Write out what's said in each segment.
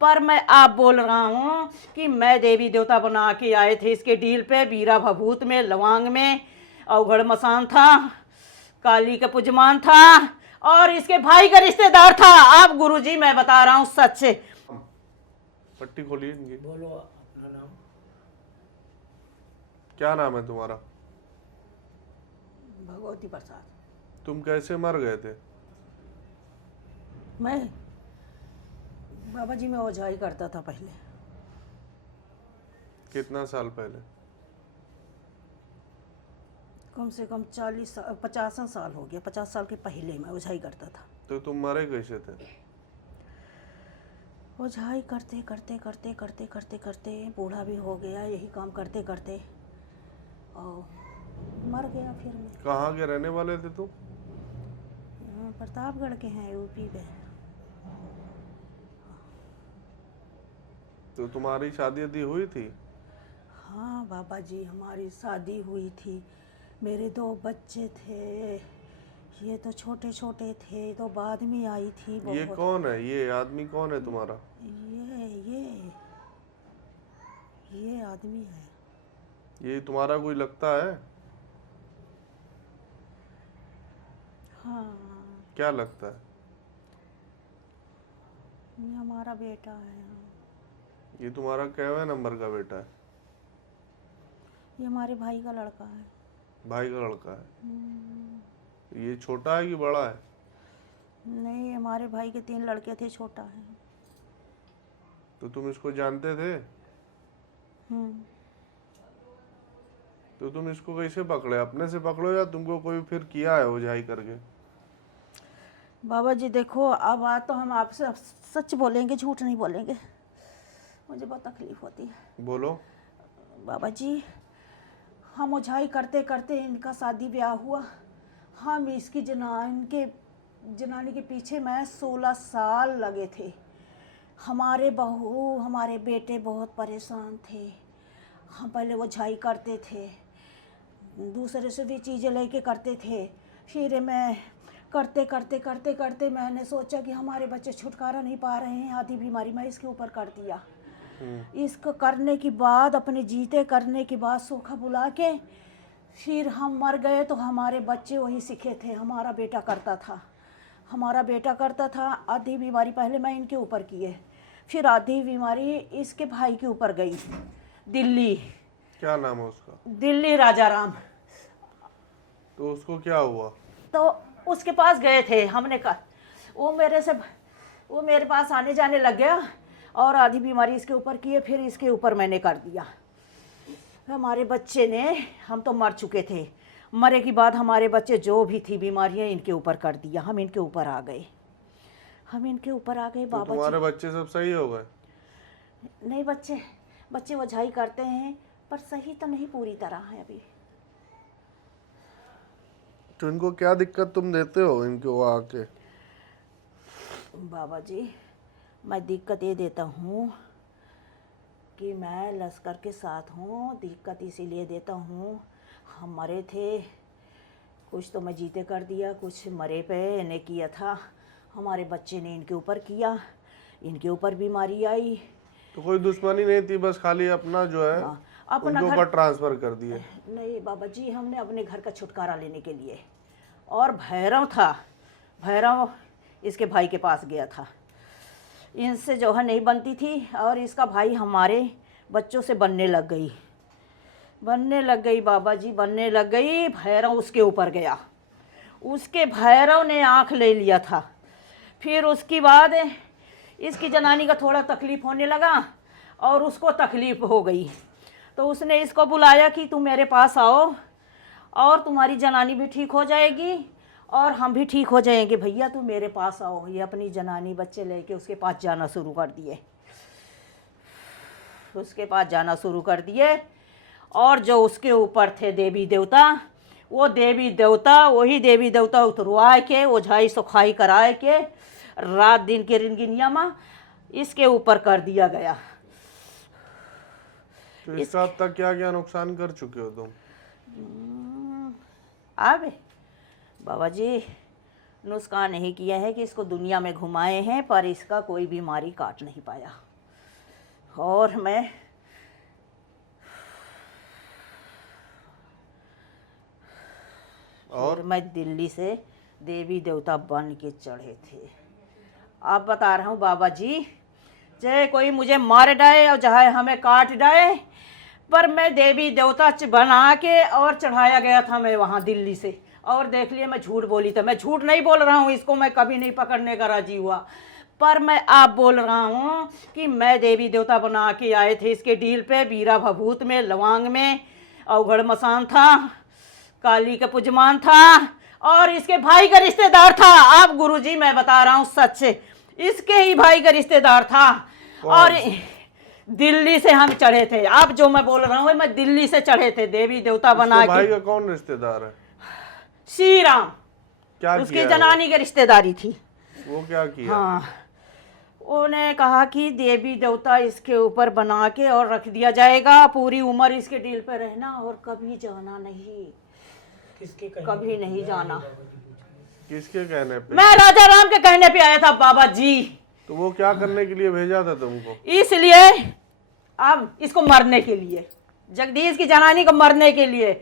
पर मैं आप बोल रहा हूँ कि मैं देवी देवता बना के आए थे इसके डील पे, बीरा भभूत में, लवांग में, अवघड़ मसान था, काली का पुजमान था और इसके भाई का रिश्तेदार था। आप गुरुजी मैं बता रहा हूँ सच से। पट्टी खोलिए इनकी। बोलो अपना नाम। क्या नाम है तुम्हारा? भगवती प्रसाद। तुम कैसे मर गए थे? मैं बाबा जी में ओझाई करता था पहले। कितना साल पहले? कम से कम 50 साल हो गया। 50 साल के पहले मैं ओझाई करता था। तो तुम मरे कैसे थे? ओझाई करते करते करते करते करते करते बूढ़ा भी हो गया, यही काम करते करते और मर गया। फिर मैं कहाँ के रहने वाले थे तुम? यहाँ प्रतापगढ़ के हैं, यूपी के। तो तुम्हारी शादी वादी हुई थी? हाँ बाबा जी, हमारी शादी हुई थी। मेरे 2 बच्चे थे। ये तो छोटे छोटे थे, तो बाद में आई थी ये बहुत। कौन है? ये आदमी कौन है तुम्हारा? ये आदमी है। ये तुम्हारा कोई लगता है? हाँ, क्या लगता है? ये हमारा बेटा है। ये तुम्हारा कैवे नंबर का बेटा है? ये हमारे भाई का लड़का है। भाई का लड़का है? ये छोटा है कि बड़ा है? नहीं, हमारे भाई के 3 लड़के थे, छोटा है। तो तुम इसको जानते थे? तो तुम इसको कैसे पकड़े? अपने से पकड़ो या तुमको कोई फिर किया है ओझाई करके? बाबा जी देखो, अब आज तो हम आपसे सच बोलेंगे, झूठ नहीं बोलेंगे। मुझे बहुत तकलीफ होती है। बोलो। बाबा जी, हम ओझाई करते करते इनका शादी ब्याह हुआ। हम इसकी जनानी के पीछे मैं 16 साल लगे थे। हमारे बहू, हमारे बेटे बहुत परेशान थे। हम पहले ओझाई करते थे, दूसरे से भी चीज़ें लेके करते थे। फिर मैं करते करते करते करते मैंने सोचा कि हमारे बच्चे छुटकारा नहीं पा रहे हैं, आधी बीमारी मैं इसके ऊपर कर दिया। इसको करने के बाद, अपने जीते करने के बाद सूखा बुला के फिर हम मर गए। तो हमारे बच्चे वही सीखे थे। हमारा बेटा करता था। आधी बीमारी पहले मैं इनके ऊपर किए, फिर आधी बीमारी इसके भाई के ऊपर गई, दिल्ली। क्या नाम है उसका? दिल्ली राजा राम। तो उसको क्या हुआ? तो उसके पास गए थे, हमने कहा वो मेरे पास आने जाने लग गया और आधी बीमारी इसके ऊपर की है, फिर इसके ऊपर मैंने कर दिया। हमारे बच्चे ने, हम तो मर चुके थे, मरे के बाद हमारे बच्चे जो भी थी बीमारियां इनके ऊपर कर दिया। हम इनके ऊपर आ गए तो बाबा तुम्हारे जी। बच्चे सब सही हो गए? नहीं, बच्चे ओझाई करते हैं पर सही तो नहीं पूरी तरह है अभी। तो इनको क्या दिक्कत तुम देते हो इनको आके? बाबा जी, मैं दिक्कत ये देता हूँ कि मैं लश्कर के साथ हूँ। दिक्कत इसीलिए देता हूँ, हम मरे थे, कुछ तो मैं जीते कर दिया, कुछ मरे पे इन्हें किया था। हमारे बच्चे ने इनके ऊपर किया, इनके ऊपर बीमारी आई। तो कोई दुश्मनी नहीं थी, बस खाली अपना जो है अपना उनके घर ऊपर ट्रांसफर कर दिए? नहीं बाबा जी, हमने अपने घर का छुटकारा लेने के लिए। और भैरव इसके भाई के पास गया था। इनसे जो है नहीं बनती थी और इसका भाई हमारे बच्चों से बनने लग गई बाबा जी, बनने लग गई। भैरव उसके ऊपर गया, उसके भैरव ने आँख ले लिया था। फिर उसके बाद इसकी जनानी का थोड़ा तकलीफ़ होने लगा और उसको तकलीफ़ हो गई, तो उसने इसको बुलाया कि तुम मेरे पास आओ और तुम्हारी जनानी भी ठीक हो जाएगी और हम भी ठीक हो जाएंगे। भैया तुम मेरे पास आओ। ये अपनी जनानी बच्चे लेके उसके पास जाना शुरू कर दिए। और जो उसके ऊपर थे देवी देवता, वही देवी देवता उतरवा के, ओझाई सुखाई कराए के, रात दिन के रिनगिनिया में इसके ऊपर कर दिया गया। तो इस रात तक क्या क्या नुकसान कर चुके हो तुम? आवे बाबा जी, नुस्खा नहीं किया है कि इसको दुनिया में घुमाए हैं, पर इसका कोई बीमारी काट नहीं पाया। और मैं दिल्ली से देवी देवता बन के चढ़े थे। आप बता रहा हूँ बाबा जी, चाहे कोई मुझे मार डाले और चाहे हमें काट डाले, पर मैं देवी देवता बना के और चढ़ाया गया था मैं वहाँ दिल्ली से। और देख लिए मैं झूठ बोली तो मैं झूठ नहीं बोल रहा हूँ, इसको मैं कभी नहीं पकड़ने का राजी हुआ। पर मैं आप बोल रहा हूँ कि मैं देवी देवता बना के आए थे इसके डील पे, बीरा भभूत में, लवांग में, अवघड़ मसान था, काली का पुजमान था, और इसके भाई का रिश्तेदार था। आप गुरुजी मैं बता रहा हूँ सच, इसके ही भाई का रिश्तेदार था। और दिल्ली से हम चढ़े थे। आप जो मैं बोल रहा हूँ मैं दिल्ली से चढ़े थे देवी देवता बना के। भाई का कौन रिश्तेदार है? श्री राम। क्या उसकी जनानी की रिश्तेदारी थी। वो क्या किया? हाँ, उन्हें कहा कि देवी देवता इसके ऊपर बना के और रख दिया जाएगा, पूरी उम्र इसके डील पे रहना और कभी जाना नहीं। किसके कभी नहीं जाना। किसके कहने पे? मैं राजा राम के कहने पे आया था बाबा जी। तो वो क्या करने के लिए भेजा था तुमको? इसलिए अब इसको मरने के लिए, जगदीश की जनानी को मरने के लिए,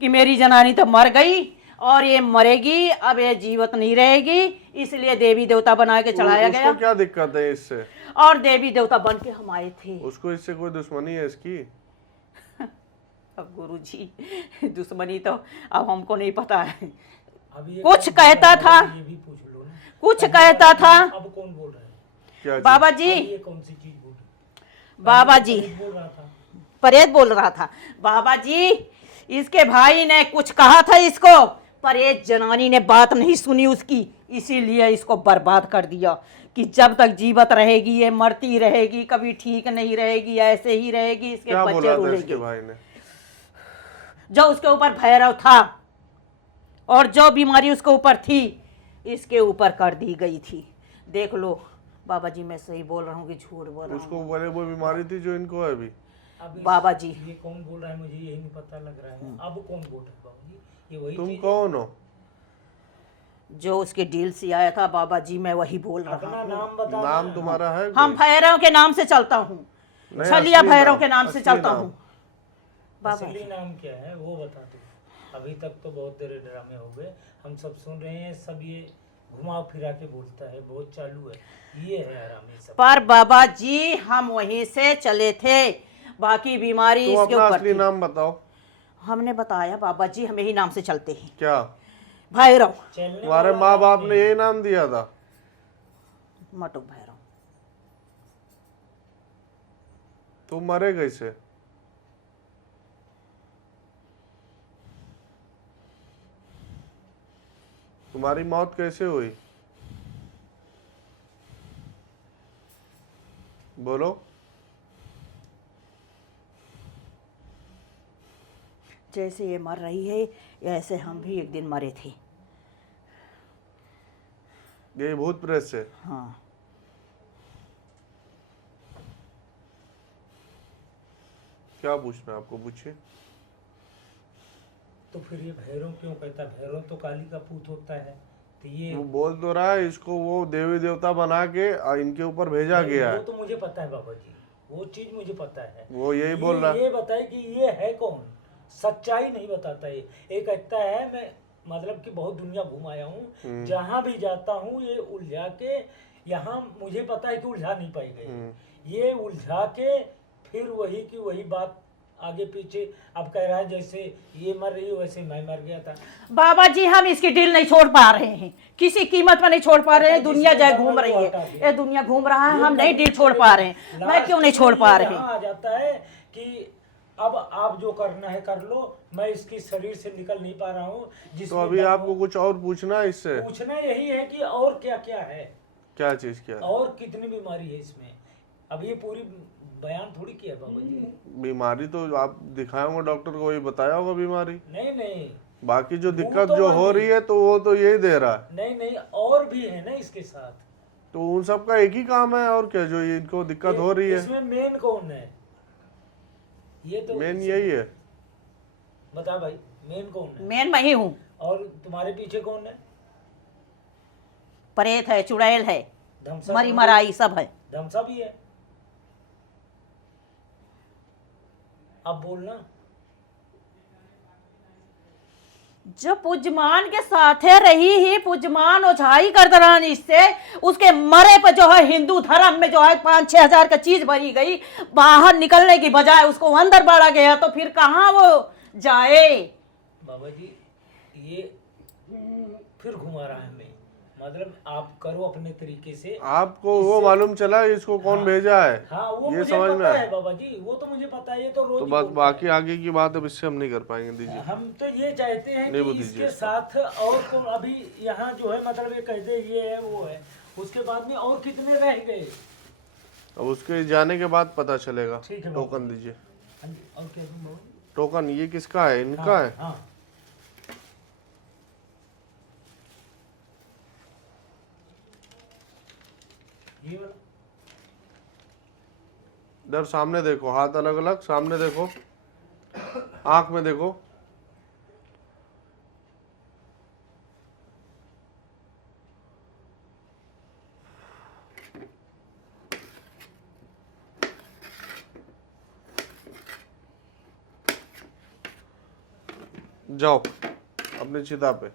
कि मेरी जनानी तो मर गई और ये मरेगी, अब ये जीवित नहीं रहेगी, इसलिए देवी देवता बना के चढ़ाया गया। उसको क्या दिक्कत है इससे? और देवी देवता बन के हम आए थे। उसको इससे कोई दुश्मनी है इसकी? अब गुरुजी दुश्मनी तो अब हमको नहीं पता है। अब कुछ कहता था, ये भी पूछ लो ना। कुछ कहता था। अब कौन बोल रहा है? क्या बाबा जी, ये कौन सी चीज बोल रही? बाबा जी बोल रहा था, परेत बोल रहा था। बाबा जी, इसके भाई ने कुछ कहा था इसको, पर ये जनानी ने बात नहीं सुनी उसकी, इसीलिए इसको बर्बाद कर दिया कि जब तक जीवित रहेगी ये मरती रहेगी, कभी ठीक नहीं रहेगी, ऐसे ही रहेगी, इसके क्या बच्चे बोला था रुलेंगे। इसके भाई ने? जो उसके ऊपर भैरव था और जो बीमारी उसके ऊपर थी, इसके ऊपर कर दी गई थी। देख लो बाबा जी, मैं सही बोल रहा हूँ कि झूठ बोल रहा उसको हूँ? बोले वो बीमारी थी जो इनको है अभी। अब बाबा जी, ये कौन बोल रहा है मुझे यही नहीं पता लग रहा है। अब कौन बोल रहा है बाबा जी? ये वही तुम चीज़ है? कौन हो? जो उसके डील से आया था बाबा जी, मैं वही बोल रहा अपना हूँ। नाम बता नाम देना। तुम्हारा है हम कोई? भैरव के नाम से चलता हूँ, नहीं, छलिया असली भैरव नाम, के नाम से असली चलता नाम। हूँ। बाबा असली नाम क्या है वो बता दो। अभी तक तो बहुत देर ड्रामे हो गए, हम सब सुन रहे हैं। सब ये घुमा फिरा के बोलता है, बहुत चालू है, ये है आरामी सब। पर बाबा जी हम वहीं से चले थे, बाकी बीमारी तुम इसके अपना ऊपर असली थी। नाम बताओ। हमने बताया बाबा जी, हम यही नाम से चलते हैं, क्या भैरव। चलने तुम्हारे वाला माँ बाप आदमी ने यही नाम दिया था? मटुक भैरव। तुम मरे कैसे? तुम्हारी मौत कैसे हुई? बोलो। जैसे ये मर रही है, ऐसे हम भी एक दिन मरे थे। ये भूत प्रेत से? हाँ। क्या पूछना है आपको, पूछिए। तो फिर ये भैरव क्यों कहता है? भैरव तो काली का पूत होता है, तो ये वो बोल तो रहा है इसको वो देवी देवता बना के इनके ऊपर भेजा गया वो है। तो मुझे पता है बाबा जी, वो चीज मुझे पता है। वो यही बोल रहा है। ये बताए कि ये है कौन, सच्चाई नहीं बताता। ये कहता है मैं मतलब कि बहुत दुनिया घुमाया हूँ, जहाँ भी जाता हूँ ये उलझा के, यहाँ मुझे पता है कि उलझा नहीं पाई गई, ये उलझा के फिर वही की वही बात आगे पीछे अब कह रहा है जैसे ये मर रही है वैसे मैं मर गया था। बाबा जी हम इसकी डील नहीं छोड़ पा रहे हैं, किसी कीमत पर नहीं छोड़ पा रहे हैं। दुनिया जाए घूम रही है, ये दुनिया घूम रहा है, हम नहीं डील छोड़ पा रहे हैं। मैं क्यों नहीं छोड़ पा रहे? आ जाता है कि अब आप जो करना है कर लो, मैं इसकी शरीर से निकल नहीं पा रहा हूँ। तो अभी आपको कुछ और पूछना है इससे? पूछना यही है कि और क्या क्या है, क्या चीज क्या है? और कितनी बीमारी है इसमें। अब ये पूरी बयान थोड़ी किया बाबा जी। बीमारी तो आप दिखाए होंगे डॉक्टर को, वही बताया होगा बीमारी। नहीं नहीं, बाकी जो दिक्कत तो जो हो वाली- रही है तो वो तो यही दे रहा है। नहीं नहीं, और भी है ना इसके साथ। तो उन सब का एक ही काम है और क्या, जो इनको दिक्कत हो रही है। इसमें मेन कौन है? ये तो मेन यही है। बता भाई, मेन कौन है? मेन मैं ही हूँ। और तुम्हारे पीछे कौन है? प्रेत है, चुड़ैल है, धमसा मरी मराई सब है। धमसा भी है। अब बोलना। जो पुजमान के साथे रही ही, पुजमान ओझाई करता रहा इससे, उसके मरे पर जो है हिंदू धर्म में जो है 5-6 हजार का चीज भरी गई, बाहर निकलने की बजाय उसको अंदर बाड़ा गया, तो फिर कहाँ वो जाए। बाबा जी ये फिर घुमा रहा है हमें, मतलब आप करो अपने तरीके से। आपको वो मालूम चला इसको कौन हाँ, भेजा है? हाँ वो ये मुझे समझ में पता आया? है बाबा जी, वो तो मुझे पता है, ये तो रोज तो ही बस बोलता बाकी आगे की बात अब इससे हम नहीं कर पाएंगे, है। दीजिए। हम तो ये चाहते हैं नहीं कि वो दीजिए इसके साथ और तो अभी यहाँ जो है मतलब ये कहते ये है वो है, उसके बाद में और कितने रह गए। अब उसके जाने के बाद पता चलेगा। ठीक है, टोकन दीजिए। हाँ जी, और क्या तुम बोलो? टोकन ये किसका है? इनका है। हाँ ये वाला। इधर सामने देखो, हाथ अलग अलग, सामने देखो, आंख में देखो। जाओ अपनी चिता पे।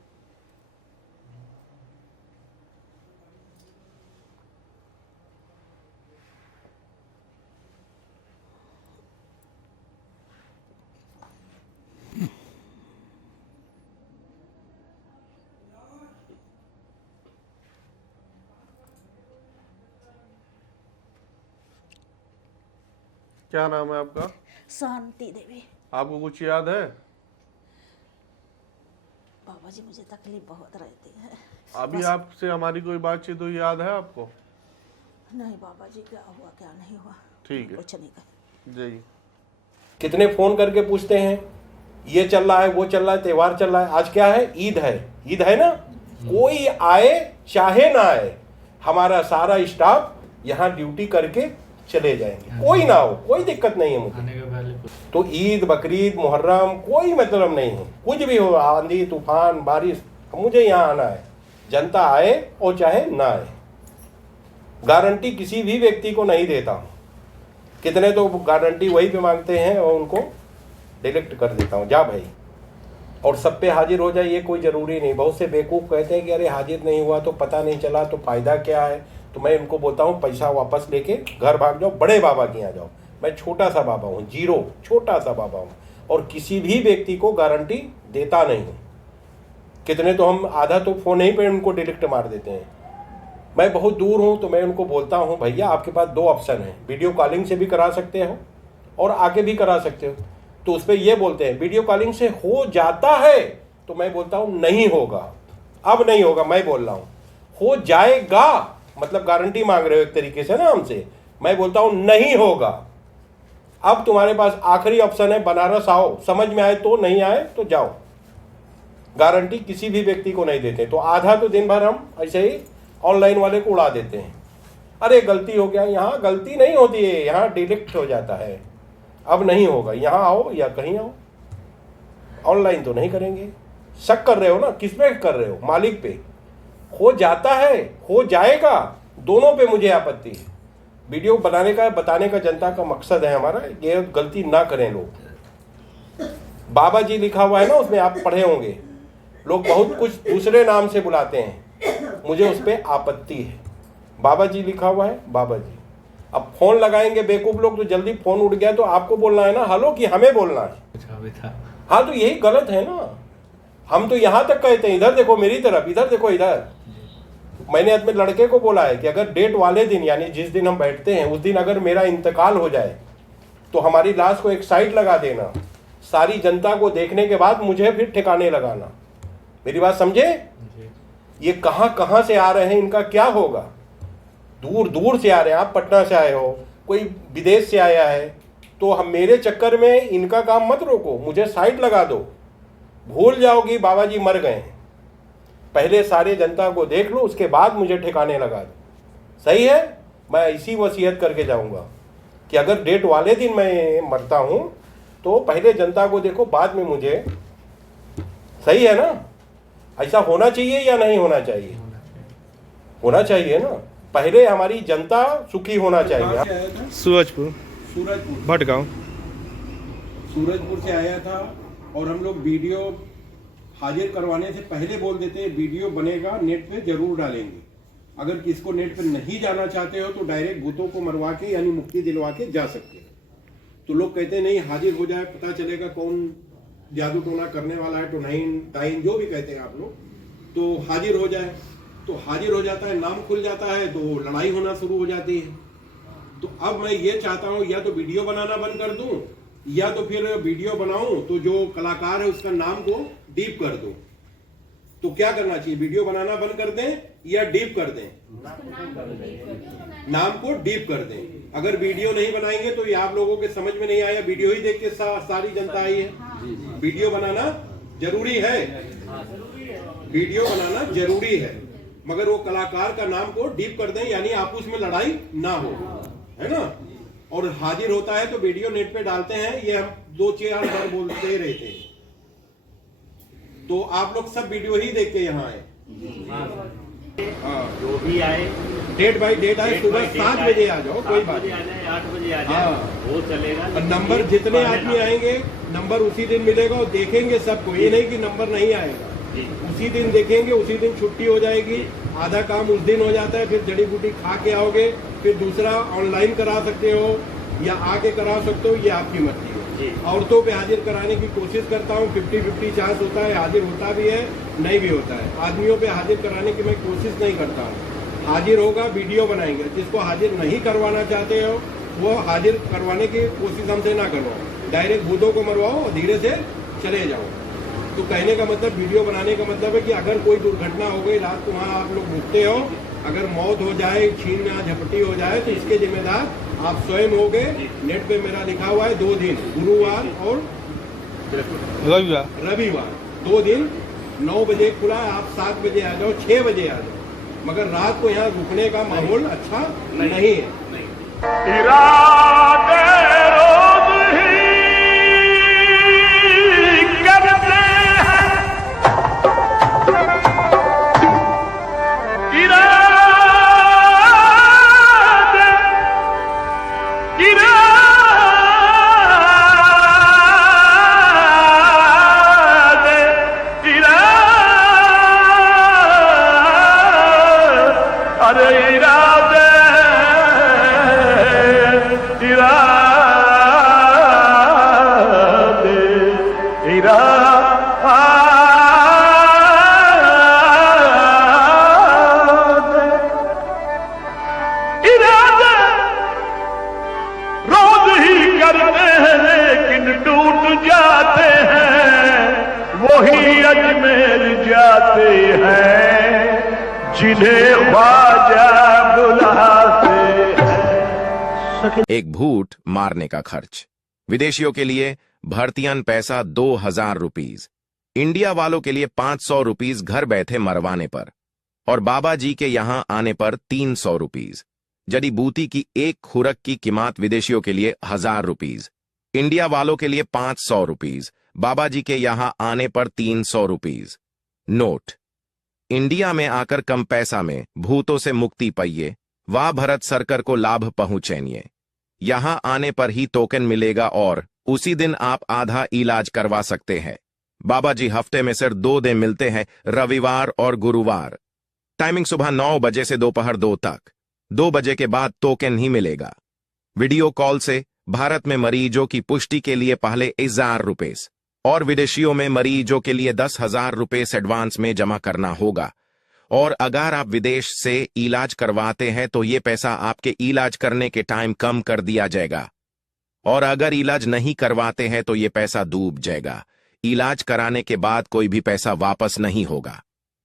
क्या नाम है आपका? शांति देवी। आपको कुछ याद है? बाबा जी मुझे तकलीफ बहुत रहती है। अभी आपसे हमारी कोई बातचीत हुई, याद है आपको? नहीं बाबा जी, क्या हुआ क्या नहीं हुआ ठीक है, कुछ नहीं कहा। जी। कितने फोन करके पूछते हैं ये चल रहा है, वो चल रहा है, त्योहार चल रहा है। आज क्या है? ईद है। ईद है ना, कोई आए चाहे ना आए, हमारा सारा स्टाफ यहाँ ड्यूटी करके चले जाएंगे, कोई ना हो, कोई दिक्कत नहीं है मुझे। तो ईद, बकरीद, मुहर्रम कोई मतलब नहीं है, कुछ भी हो, आंधी तूफान बारिश, मुझे यहाँ आना है। जनता आए और चाहे ना आए, गारंटी किसी भी व्यक्ति को नहीं देता हूँ। कितने तो गारंटी वही पे मांगते हैं और उनको डिलीट कर देता हूँ, जा भाई, और सब पे हाजिर हो जाए ये कोई ज़रूरी नहीं। बहुत से बेवकूफ़ कहते हैं कि अरे हाजिर नहीं हुआ तो पता नहीं चला तो फ़ायदा क्या है। तो मैं उनको बोलता हूँ पैसा वापस लेके घर भाग जाओ, बड़े बाबा के यहाँ जाओ। मैं छोटा सा बाबा हूँ, जीरो, छोटा सा बाबा हूँ, और किसी भी व्यक्ति को गारंटी देता नहीं हूँ। कितने तो हम आधा तो फ़ोन ही पे उनको डिलीट मार देते हैं। मैं बहुत दूर हूँ तो मैं उनको बोलता हूँ भैया आपके पास 2 ऑप्शन है, वीडियो कॉलिंग से भी करा सकते हो और आके भी करा सकते हो। तो उस पर ये बोलते हैं वीडियो कॉलिंग से हो जाता है, तो मैं बोलता हूँ नहीं होगा, अब नहीं होगा। मैं बोल रहा हूँ हो जाएगा, मतलब गारंटी मांग रहे हो एक तरीके से ना हमसे। मैं बोलता हूँ नहीं होगा। अब तुम्हारे पास आखिरी ऑप्शन है, बनारस आओ, समझ में आए तो, नहीं आए तो जाओ। गारंटी किसी भी व्यक्ति को नहीं देते। तो आधा तो दिन भर हम ऐसे ही ऑनलाइन वाले को उड़ा देते हैं, अरे गलती हो गया। यहाँ गलती नहीं होती है, यहाँ डिलीट हो जाता है। अब नहीं होगा, यहाँ आओ या कहीं आओ, ऑनलाइन तो नहीं करेंगे। शक कर रहे हो ना, किस पे कर रहे हो? मालिक पे। हो जाता है, हो जाएगा, दोनों पे मुझे आपत्ति है। वीडियो बनाने का, बताने का जनता का मकसद है हमारा, ये गलती ना करें लोग। बाबा जी लिखा हुआ है ना, उसमें आप पढ़े होंगे, लोग बहुत कुछ दूसरे नाम से बुलाते हैं, मुझे उस पर आपत्ति है। बाबा जी लिखा हुआ है, बाबा जी। अब फोन लगाएंगे बेवकूफ लोग तो जल्दी फोन उठ गया तो आपको बोलना है ना हेलो, कि हमें बोलना है? हाँ तो यही गलत है ना। हम तो यहाँ तक कहते हैं इधर देखो मेरी तरफ, इधर देखो इधर। मैंने अपने लड़के को बोला है कि अगर डेट वाले दिन, यानी जिस दिन हम बैठते हैं उस दिन अगर मेरा इंतकाल हो जाए तो हमारी लाश को एक साइड लगा देना, सारी जनता को देखने के बाद मुझे फिर ठिकाने लगाना। मेरी बात समझे? ये कहाँ कहाँ से आ रहे हैं, इनका क्या होगा? दूर दूर से आ रहे हैं। आप पटना से आए हो, कोई विदेश से आया है, तो हम मेरे चक्कर में इनका काम मत रोको, मुझे साइड लगा दो। भूल जाओगी बाबा जी मर गए हैं, पहले सारे जनता को देख लो, उसके बाद मुझे ठिकाने लगा दो। सही है? मैं ऐसी वसीयत करके जाऊंगा कि अगर डेट वाले दिन मैं मरता हूं तो पहले जनता को देखो, बाद में मुझे। सही है ना? ऐसा होना चाहिए या नहीं होना चाहिए? होना चाहिए ना, पहले हमारी जनता सुखी होना चाहिए। सूरजपुर, सूरजपुर, भटगांव। सूरजपुर से आया था और हम लोग वीडियो हाजिर करवाने से पहले बोल देते हैं वीडियो बनेगा, नेट पे जरूर डालेंगे। अगर किसको नेट पे नहीं जाना चाहते हो तो डायरेक्ट भूतों को मरवा के यानी मुक्ति दिलवा के जा सकते हो। तो लोग कहते हैं नहीं हाजिर हो जाए, पता चलेगा कौन जादू टोना करने वाला है, टोनाइन टाइन जो भी कहते हैं आप लोग, तो हाजिर हो जाए। तो हाजिर हो जाता है, नाम खुल जाता है, तो लड़ाई होना शुरू हो जाती है। तो अब मैं ये चाहता हूँ या तो वीडियो बनाना बंद कर दूं या तो फिर वीडियो बनाऊं तो जो कलाकार है उसका नाम को डीप कर दूं। तो क्या करना चाहिए, वीडियो बनाना बंद कर दें या डीप कर दें? नाम को डीप कर दें। अगर वीडियो नहीं बनाएंगे तो ये आप लोगों के समझ में नहीं आया, वीडियो ही देख के सारी जनता आई है। वीडियो बनाना जरूरी है, वीडियो बनाना जरूरी है, मगर वो कलाकार का नाम को डीप कर दें यानी आपस में लड़ाई ना हो, है ना। और हाजिर होता है तो वीडियो नेट पे डालते हैं, ये हम 2-4 बार बोलते रहते हैं। तो आप लोग सब वीडियो ही देख के यहाँ आए। जो भी आए डेट बाई डेट आए, सुबह 7 बजे आ जाओ, कोई बात नहीं। 8 बजे आ जाए वो चलेगा। और नंबर जितने आदमी आएंगे नंबर उसी दिन मिलेगा और देखेंगे सबको, ये नहीं कि नंबर नहीं आएगा, उसी दिन देखेंगे, उसी दिन छुट्टी हो जाएगी। आधा काम उस दिन हो जाता है, फिर जड़ी बूटी खा के आओगे, फिर दूसरा ऑनलाइन करा सकते हो या आके करा सकते हो, ये आपकी मर्जी है। औरतों पे हाजिर कराने की कोशिश करता हूँ, 50-50 चांस होता है, हाजिर होता भी है नहीं भी होता है। आदमियों पे हाजिर कराने की मैं कोशिश नहीं करता हूँ। हाजिर होगा वीडियो बनाएंगे, जिसको हाजिर नहीं करवाना चाहते हो वो हाजिर करवाने की कोशिश हमसे ना करवाओ, डायरेक्ट भूतों को मरवाओ और धीरे से चले जाओ। तो कहने का मतलब, वीडियो बनाने का मतलब है कि अगर कोई दुर्घटना हो गई, रात को वहाँ आप लोग रुकते हो, अगर मौत हो जाए, छीन या झपटी हो जाए तो इसके जिम्मेदार आप स्वयं होगे। नेट पे मेरा लिखा हुआ है 2 दिन, गुरुवार और रविवार 2 दिन 9 बजे खुला है। आप 7 बजे आ जाओ, 6 बजे आ जाओ, मगर रात को यहाँ रुकने का माहौल अच्छा नहीं है। अजमेर जाते हैं जिन्हें ख्वाजा बुलाते हैं। एक भूत मारने का खर्च। विदेशियों के लिए भर्तियन पैसा 2000 रुपीज, इंडिया वालों के लिए 500 रुपीज घर बैठे मरवाने पर, और बाबा जी के यहां आने पर 300 रुपीज। जड़ी बूटी की एक खुरक की कीमत विदेशियों के लिए 1000 रुपीज, इंडिया वालों के लिए 500 रुपीज, बाबा जी के यहां आने पर 300 रुपीज। नोट: इंडिया में आकर कम पैसा में भूतों से मुक्ति पाइए, वाह भारत सरकार को लाभ पहुंचेनिए। यहां आने पर ही टोकन मिलेगा और उसी दिन आप आधा इलाज करवा सकते हैं। बाबा जी हफ्ते में सिर्फ 2 दिन मिलते हैं, रविवार और गुरुवार। टाइमिंग सुबह 9 बजे से दोपहर 2 तक। 2 बजे के बाद टोकन ही मिलेगा। वीडियो कॉल से भारत में मरीजों की पुष्टि के लिए पहले 1000 रुपए और विदेशियों में मरीजों के लिए 10,000 रुपए एडवांस में जमा करना होगा। और अगर आप विदेश से इलाज करवाते हैं तो ये पैसा आपके इलाज करने के टाइम कम कर दिया जाएगा, और अगर इलाज नहीं करवाते हैं तो ये पैसा डूब जाएगा। इलाज कराने के बाद कोई भी पैसा वापस नहीं होगा।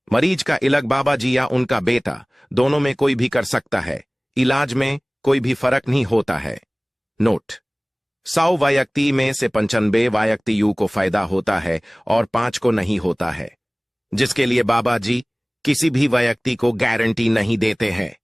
मरीज का इलाज बाबा जी या उनका बेटा दोनों में कोई भी कर सकता है। इलाज में कोई भी फर्क नहीं होता है। नोट: 100 व्यक्ति में से 95 व्यक्ति को फायदा होता है और 5 को नहीं होता है, जिसके लिए बाबा जी किसी भी व्यक्ति को गारंटी नहीं देते हैं।